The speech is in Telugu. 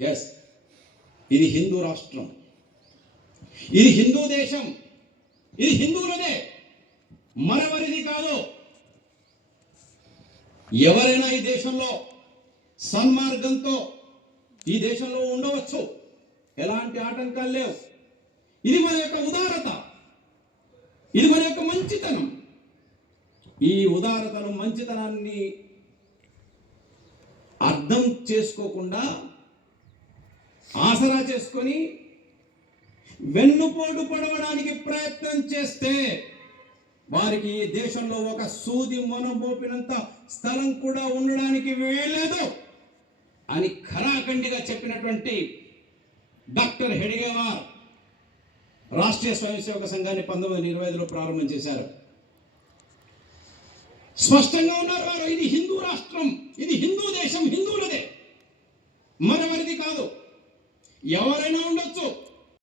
ఎస్, ఇది హిందూ రాష్ట్రం, ఇది హిందూ దేశం, ఇది హిందువులదే, మరెవరిది కాదు. ఎవరైనా ఈ దేశంలో సన్మార్గంతో ఈ దేశంలో ఉండవచ్చు, ఎలాంటి ఆటంకాలు లేవు. ఇది మన యొక్క ఉదారత, ఇది మన యొక్క మంచితనం. ఈ ఉదారతను, మంచితనాన్ని అర్థం చేసుకోకుండా ఆసరా చేసుకొని వెన్నుపోటు పడవడానికి ప్రయత్నం చేస్తే వారికి ఈ దేశంలో ఒక సూది మొనబోపినంత స్థలం కూడా ఉండడానికి వీల్లేదు అని ఖరాఖండిగా చెప్పినటువంటి డాక్టర్ హెడ్గేవార్ రాష్ట్రీయ స్వయం సేవక సంఘాన్ని 1925లో ప్రారంభం చేశారు. స్పష్టంగా ఉన్నారు వారు, ఇది హిందూ రాష్ట్రం, ఇది హిందూ దేశం, హిందువులదే, మరెవరిది కాదు. ఎవరైనా ఉండొచ్చు,